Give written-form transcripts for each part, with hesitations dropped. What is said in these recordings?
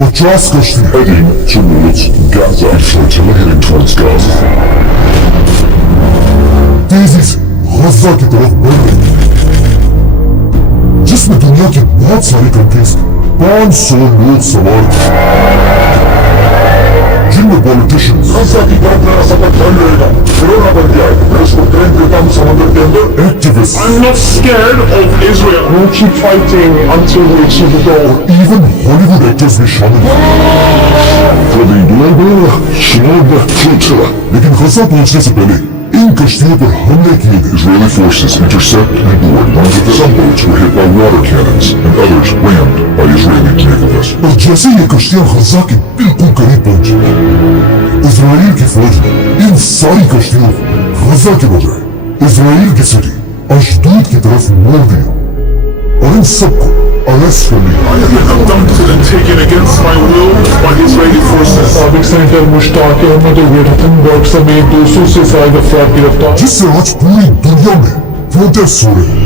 50 कश्ती heading towards Gaza. Flotilla heading towards Gaza. तेजी से गजा की तरफ बढ़ रही है, जिसमें दुनिया की बहुत सारी कंट्रीज 500 लोग सवार थे, जिनमें पॉलिटिशियंस गजा की तरफ मेरा सफर चल रहेगा, कोरोना बन गया है, मैं उसको ट्रेन देता हूँ समुद्र के अंदर, activist I'm not scared of Israel. We'll keep fighting until we achieve the goal. even Hollywood actors भी शामिल थे for the global Shinob flotilla. लेकिन गजा पहुंचने से पहले इन कश्तियों पर हमले किए गए. Israeli forces intercept and board one of the some boats were hit by water cannons and others rammed by Israeli naval vessels. और जैसे ये कश्तियां गजा के बिल्कुल करीब पहुंची, इजराइल की फौज ने इन सारी कश्तियों को गजा के बजाय इजराइल की सिटी अशदूद की तरफ मोड़ दिया और इन सबको अरेस्ट कर लिया. I have been abducted and taken against my will by Israeli forces. साबिक सेनेटर मुश्ताक अहमद वेटनबर्ग समेत 200 से ज्यादा अफराद गिरफ्तार. जिससे आज पूरी दुनिया में प्रोटेस्ट हो रहे हैं.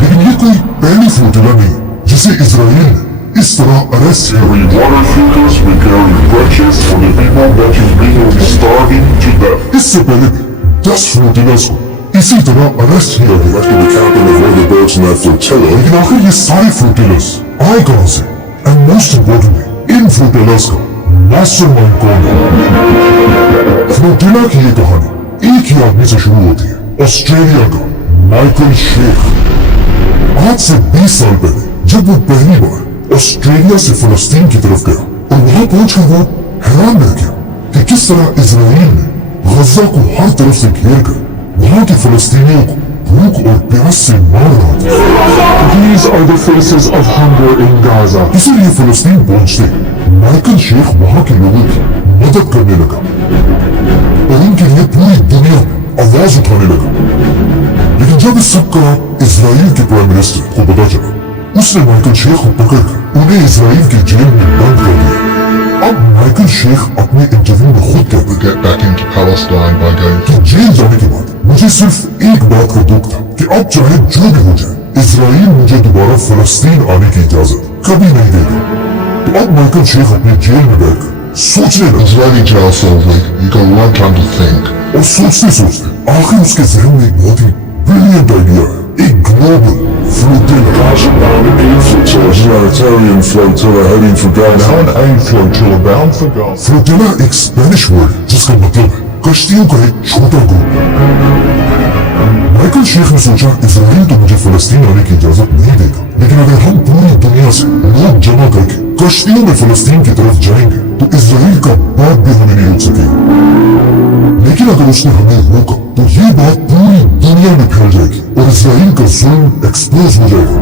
लेकिन ये कोई पहली फ्लोटिला नहीं जिसे इजराइल ने इस तरह अरेस्ट किया. Water seekers will carry crutches for the people that is literally starving to death. इससे पहले भी 10 फ्लोटिलास को इसी तरह अरेस्ट किया गया. After the captain of one of the boats in that flotilla, लेकिन आखिर ये सारे फ्लोटिलास आए कहां से, एंड मोस्ट इम्पोर्टेंटली इन फ्लोटिलास का मास्टरमाइंड कौन है. फ्लोटिला की ये कहानी एक ही आदमी से शुरू होती है, ऑस्ट्रेलिया का माइकल शेख. आज से 20 साल पहले जब वो पहली बार ऑस्ट्रेलिया से फलस्तीन की तरफ गया और वहां पहुंचकर वो हैरान रह गया कि किस तरह इजराइल ने गजा को हर तरफ से घेर कर वहां के फलस्तीनियों को भूख और प्यास से मार रहा था. These are the faces of hunger in Gaza. इसीलिए फलस्तीन पहुंचते माइकल शेख वहां के लोगों की मदद करने लगा और उनके लिए पूरी दुनिया में आवाज उठाने लगा. लेकिन जब इस सब का इजराइल के प्राइम मिनिस्टर को पता चला, उसने माइकल शेख को पकड़कर उन्हें इजराइल की जेल में बंद कर दिया. अब माइकल शेख अपने इंटरव्यू में खुद कहते get back into Palestine by going कि जेल जाने के बाद मुझे सिर्फ एक बात का दुख था कि अब चाहे जो भी हो जाए, इजराइल मुझे दोबारा फलस्तीन आने की इजाजत कभी नहीं देगा. तो अब माइकल शेख अपनी जेल में बैठकर सोचने लगा. Israeli jail cells, like, you got a long time to think. और सोचते सोचते आखिर उसके जहन में एक बहुत ही ब्रिलियंट आइडिया है. एक global flotilla. Humanitarian flotilla heading for Gaza. flotilla bound for Gaza. Flotilla एक स्पेनिश वर्ड जिसका मतलब है कश्तियों का एक छोटा ग्रुप. माइकल शेख ने सोचा इजराइल तो मुझे फलस्तीन आने की इजाजत नहीं देगा, लेकिन अगर हम पूरी दुनिया से लोग जमा करके कश्तियों में फलस्तीन की तरफ जाएंगे तो इजराइल का बात भी हमें नहीं रोक सकेगा. लेकिन अगर उसने हमें रोका तो ये बात पूरी दुनिया में फैल जाएगी और इजराइल का जुल्म एक्सपोज हो जाएगा.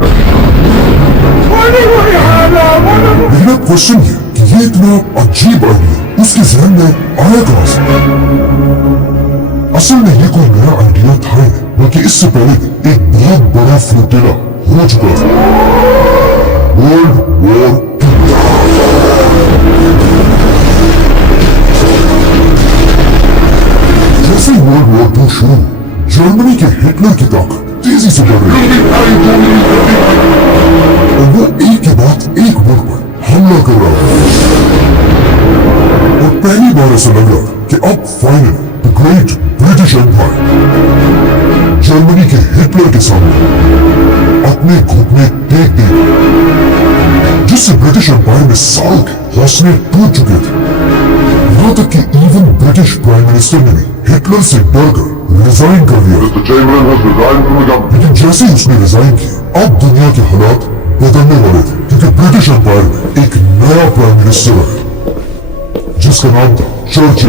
लेकिन अब क्वेश्चन ये कि ये इतना अजीब आइडिया उसके जहन में आया कहां से. असल में ये कोई नया आइडिया था ही नहीं, बल्कि इससे पहले एक बहुत बड़ा फ्लोटिला हो चुका था. World war 2. जैसे वर्ल्ड वॉर 2 शुरू, जर्मनी के हिटलर की ताकत तेजी से बढ़ रही है और वो एक के बाद एक मुल्क पर हमला कर रहा है. और पहली बार ऐसा लग रहा कि अब final the great British empire Germany के हिटलर के सामने अपने घुटने टेक देगा, जिससे ब्रिटिश एम्पायर में सालों के हौसले टूट चुके थे. यहाँ तक कि इवन ब्रिटिश प्राइम मिनिस्टर ने भी हिटलर से डरकर रिजाइन कर दिया. Mr. Chamberlain has resigned from the government. लेकिन जैसे ही उसने रिजाइन किया, अब दुनिया के हालात बदलने वाले थे, क्योंकि ब्रिटिश एम्पायर में एक नया प्राइम मिनिस्टर आया जिसका नाम था Churchill.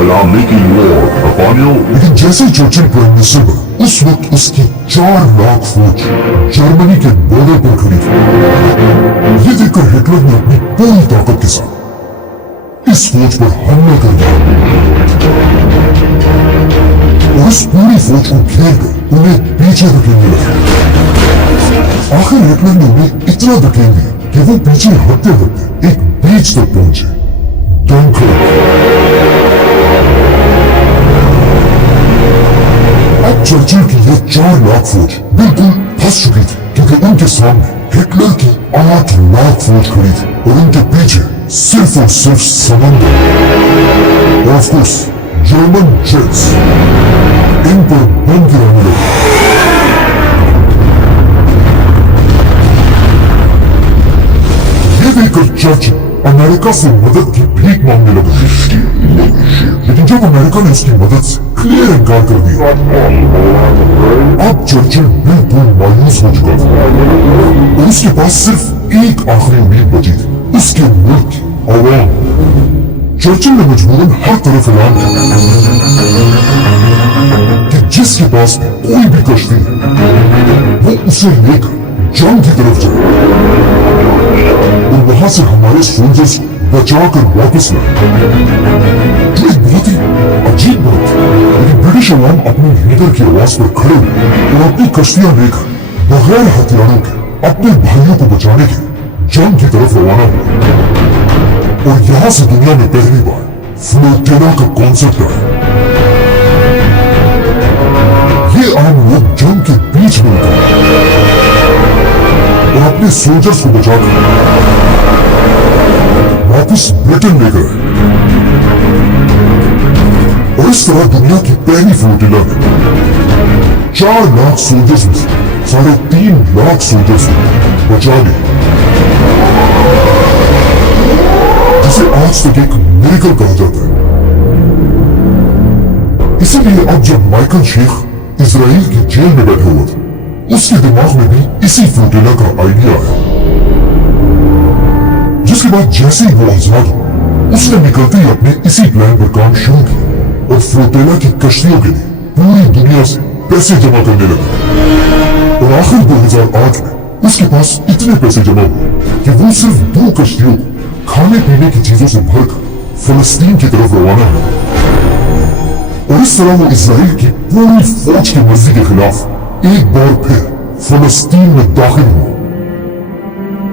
Allow making war upon you. लेकिन जैसे ही चर्चिल प्राइम मिनिस्टर बना, उस वक्त उसकी 4 लाख फौज जर्मनी के बॉर्डर पर खड़ी थी. ये देखकर हिटलर ने अपनी पूरी ताकत के साथ इस फौज पर हमला कर दिया और इस पूरी फौज को घेर कर उन्हें पीछे धकेलने लगा. आखिर हिटलर ने उन्हें इतना धकेल दिया कि वो पीछे हटते हटते एक बीच तक पहुंचे, डंकर्क. अब चर्चिल की ये 4 लाख फौज बिल्कुल फंस चुकी थी, क्योंकि उनके सामने हिटलर की 8 लाख फौज खड़ी थी और उनके पीछे सिर्फ और सिर्फ समंदर और ऑफ कोर्स जर्मन जेट्स इन पर बम गिराने लगे। ये देखकर चर्चिल अमेरिका से मदद की भीख मांगने लगा, लेकिन जब अमेरिका ने उसकी मदद से क्लियर इनकार कर दिया, अब चर्चिल बिल्कुल मायूस हो चुका था और उसके पास सिर्फ एक आखिरी उम्मीद बची थी, उसके मुल्क की आवाम। चर्चिल ने मजबूरन हर तरफ ऐलान किया कि जिसके पास कोई भी कश्ती है वो उसे लेकर जंग की तरफ जाए और वहां से हमारे सोल्जर्स बचाकर वापस लाए। जो एक बहुत ही अजीब बात थी, लेकिन ब्रिटिश अवाम अपने लीडर की आवाज पर खड़े हुए और अपनी कश्तियां लेकर बगैर हथियारों के अपने भाइयों को बचाने के जंग की तरफ रवाना हुए। और यहां से दुनिया में पहली बार फ्लोटिला का कॉन्सेप्ट आया। ये आम लोग जंग के बीच में उतरे और अपने सोल्जर्स को बचाकर वापस ब्रिटेन लेकर आए और इस तरह दुनिया की पहली फ्लोटिला ने 4 लाख सोल्जर्स में से 3.5 लाख सोल्जर्स को बचा लिया, जिसे आज तक एक मिरेकल कहा जाता है। इसीलिए अब जब माइकल शेख इजराइल की जेल में बैठा हुआ था, उसके दिमाग में भी इसी फ्लोटिला का आइडिया आया, जिसके बाद जैसे ही वो आजाद हो, उसने निकलते ही अपने इसी प्लान पर काम शुरू किया और फ्लोटिला की कश्तियों के लिए पूरी दुनिया से पैसे जमा करने लगा। और आखिर 2008 में उसके पास इतने पैसे जमा हुए कि वो सिर्फ 2 कश्तियों को खाने पीने की चीजों से भरकर फलस्तीन की तरफ रवाना हुआ। और इस तरह वो इजराइल की पूरी फौज की मर्जी के खिलाफ एक बार फिर फलस्तीन में दाखिल हुआ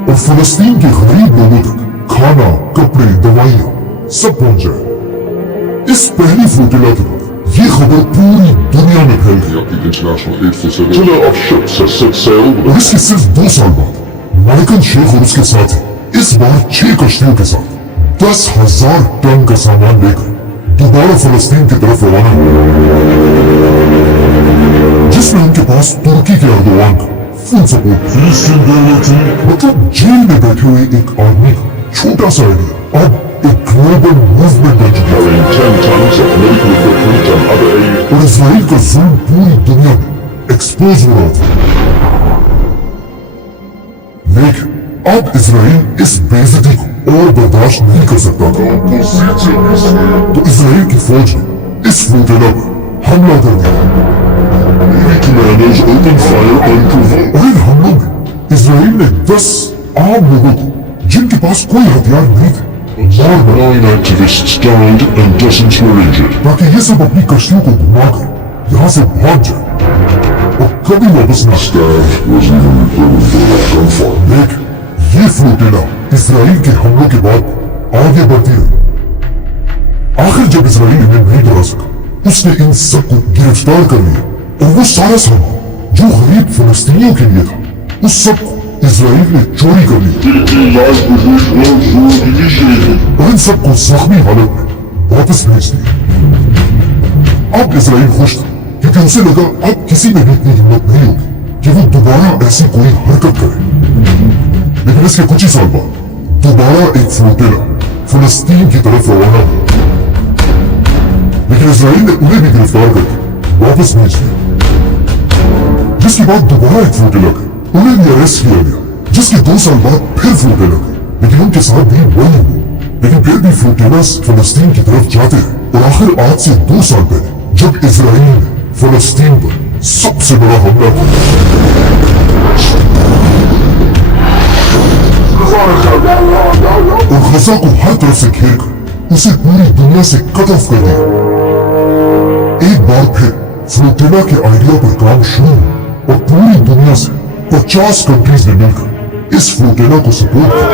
और फलस्तीन के गरीब लोगों तक खाना, कपड़े, दवाइयां सब पहुंच जाए। इस पहली फ्लोटिला के बाद ये खबर पूरी दुनिया में फैल गई। The international aid flotilla of ships has set sail. और इसके सिर्फ 2 साल बाद माइकल शेख और उसके साथी इस बार 6 कश्तियों के साथ 10,000 टन का सामान लेकर दोबारा फलस्तीन की तरफ रवाना हुए, जिसमें उनके पास तुर्की के अर्दोगान का फुल सपोर्ट। मतलब जेल में बैठे हुए एक आदमी का छोटा सा आइडिया अब एक ग्लोबल मूवमेंट बन चुका है। 10 tons of medical equipment and other aid. और इजराइल का जुल्म पूरी दुनिया में एक्सपोज हो रहा था। लेकिन अब इजराइल इस बेइज्जती को और बर्दाश्त नहीं कर सकता था, तो इजराइल की फौज ने इस फ्लोटिला पर हमला कर दिया। Navy commanders opened fire unprovoked. और इन हमलों में इजराइल ने 10 आम लोगों को, जिनके पास कोई हथियार नहीं थे, मार डाला, 9 activists died and dozens were injured. ताकि ये सब अपनी कश्तियों को घुमाकर यहाँ से भाग जाए और कभी वापस न आए। Staff was even reported for gunfire. लेकिन ये फ्लोटिला इजराइल के हमलों के बाद आगे बढ़ती रही। आखिर जब इजराइल इन्हें नहीं डरा सका, उसने इन सबको गिरफ्तार कर लिया और वो सारा सामान जो गरीब फलस्तीनियों के लिए था, उस सब को इजराइल ने चोरी कर लिया और इन सबको जख्मी हालत में वापस भेज दिया। अब इजराइल खुश था, क्योंकि उसे लगा अब किसी में भी इतनी हिम्मत नहीं होगी कि वो दोबारा ऐसी कोई हरकत करे। लेकिन इसके कुछ ही साल बाद दोबारा एक फ्लोटिला फलस्तीन की तरफ रवाना हुआ, लेकिन इजराइल ने उन्हें भी गिरफ्तार करके वापस भेज दिया। जिसके बाद दोबारा एक फ्लोटिला गई, उन्हें भी अरेस्ट किया गया, जिसके 2 साल बाद फिर फ्लोटिला गई, लेकिन उनके साथ भी वही हुआ। लेकिन फिर भी फ्लोटिला फलस्तीन की तरफ जाते रहे और आखिर आज से 2 साल पहले जब इजराइल ने फलस्तीन पर सबसे बड़ा हमला किया और गजा को हर तरफ से घेर कर उसे पूरी दुनिया से कट ऑफ कर दिया, एक बार फिर फ्लोटिला के आइडिया पर काम शुरू हुआ और पूरी दुनिया से 50 कंट्रीज ने मिलकर इस फ्लोटिला को सपोर्ट किया,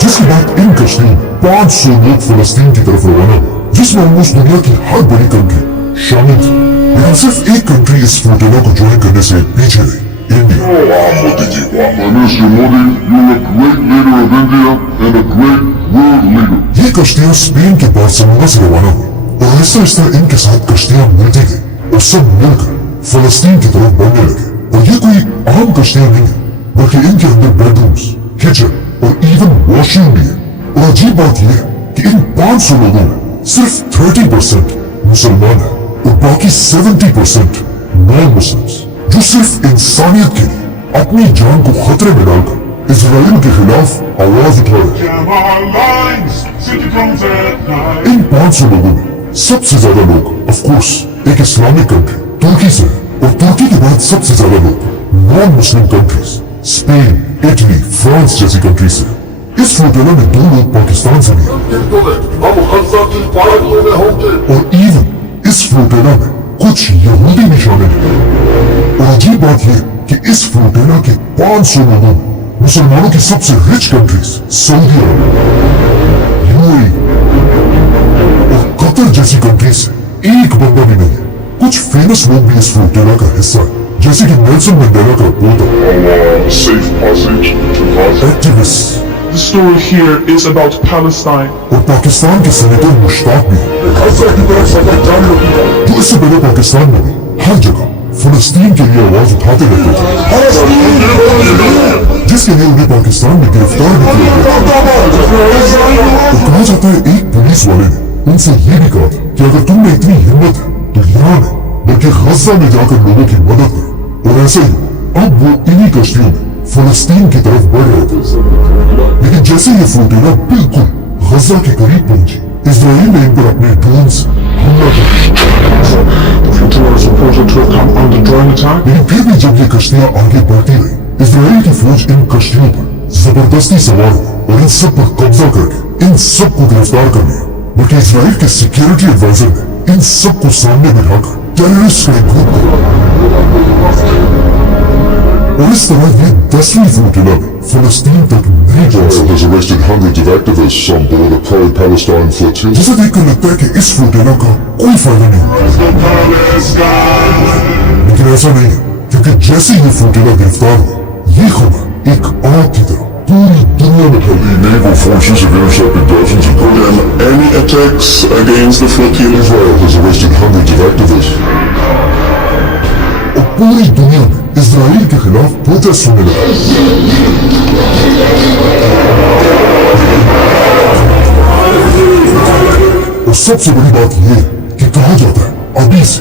जिसके बाद इन कश्तियों में 500 लोग फलस्तीन की तरफ रवाना हुए, जिसमें ऑलमोस्ट दुनिया की हर बड़ी कंट्री शामिल थी। लेकिन सिर्फ एक कंट्री इस फ्लोटेला को ज्वाइन करने से पीछे रही, India. Modi ji, Mr. Modi, you're a great leader of India and a great world leader. ये कश्तियां स्पेन के बार्सिलोना से रवाना हुई और आहिस्ता आहिस्ता इनके साथ कश्तियां मिलती गई और सब मिलकर फलस्तीन की तरफ बढ़ने लगे। और ये कोई आम कश्तियां नहीं है, बल्कि इनके अंदर बेडरूम्स, किचन और इवन वॉशरूम भी है। और अजीब बात यह है कि इन 500 लोगों में सिर्फ 30% मुसलमान है और बाकी 70% नॉन मुस्लिम्स, जो सिर्फ इंसानियत के लिए अपनी जान को खतरे में डालकर इजराइल के खिलाफ आवाज उठा रहे हैं। इन 500 लोगों में सबसे ज्यादा लोग ऑफ कोर्स एक इस्लामिक कंट्री तुर्की से है, और तुर्की के बाद सबसे ज्यादा लोग non Muslim countries Spain, Italy, France जैसी कंट्री से है। इस फ्लोटेला में 2 लोग पाकिस्तान से भी हैं और इवन इस फ्लोटेला में कुछ यहूदी भी शामिल हैं। और अजीब बात यह कि इस फ्लोटेला के 500 लोगों में मुसलमानों की सबसे रिच कंट्रीज सऊदी अरब, यूएई और कतर जैसी कंट्रीज से एक बंदा भी नहीं है। कुछ फेमस लोग भी इस फ्लोटेला का हिस्सा है, जैसे कि नेल्सन मंडेला का पोता, Safe passage to Gaza. Activist The story here is about Palestine. और पाकिस्तान के सेनेटर मुश्ताक भी हैं, जो इससे पहले पाकिस्तान में भी हर जगह फलस्तीन के लिए आवाज उठाते रहते थे, जिसके लिए उन्हें पाकिस्तान में गिरफ्तार भी किया गया। और कहा जाता है एक पुलिस वाले ने उनसे ये भी कहा था कि अगर तुम में इतनी हिम्मत है तो यहाँ नहीं बल्कि गजा में जाकर लोगों की मदद करो। और ऐसे ही अब वो इन्हीं कश्तियों में फलस्तीन की तरफ बढ़ रहे थे। लेकिन जैसे ये फ्लोटेला बिल्कुल गजा के करीब पहुंची, इजराइल ने इन पर अपने ड्रोन से हमला कर दिया। लेकिन फिर भी जब ये कश्तियां आगे बढ़ती रही, इजराइल की फौज इन कश्तियों पर जबरदस्ती सवार हुई और इन सब पर कब्जा करके इन सबको गिरफ्तार कर लिया। बल्कि इजराइल के सिक्योरिटी एडवाइजर ने इन सबको सामने बिठाकर टेररिस्ट का एक ग्रुप बनाया। और इस तरह ये 10वीं फ्लोटिला भी फलस्तीन तक नहीं जा सकी। Has arrested hundreds of activists on board a pro-Palestine flotilla. जिसे देखकर लगता है कि इस फ्लोटिला का कोई फायदा नहीं हुआ, लेकिन ऐसा नहीं है, क्योंकि जैसे ये फ्लोटिला गिरफ्तार हुई, ये खबर एक आग की तरह पूरी दुनिया में फैल गई। The naval forces have intercepted dozens of enemy attacks against the flotilla. Israel has arrested hundreds of activists. और पूरी दुनिया में इजराइल के खिलाफ प्रोटेस्ट होने लगा। और सबसे बड़ी बात यह है कि कहा जाता है अभी से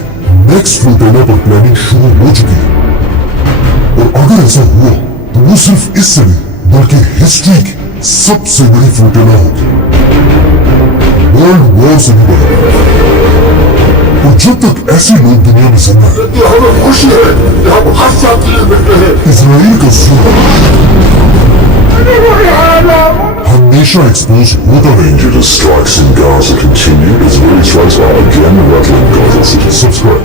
नेक्स्ट फ्लोटिला पर प्लानिंग शुरू हो चुकी है। और अगर ऐसा हुआ तो वो सिर्फ इससे नहीं बल्कि हिस्ट्री की सबसे बड़ी फ्लोटिला होगी, वर्ल्ड वॉर से भी बड़ी। और जब तक ऐसे लोग दुनिया में जिंदा हैं, इजराइल का जुल्म हमेशा एक्सपोज होता रहेगा। The strikes in Gaza continue. Israeli strikes are again rattling Gaza City. Subscribe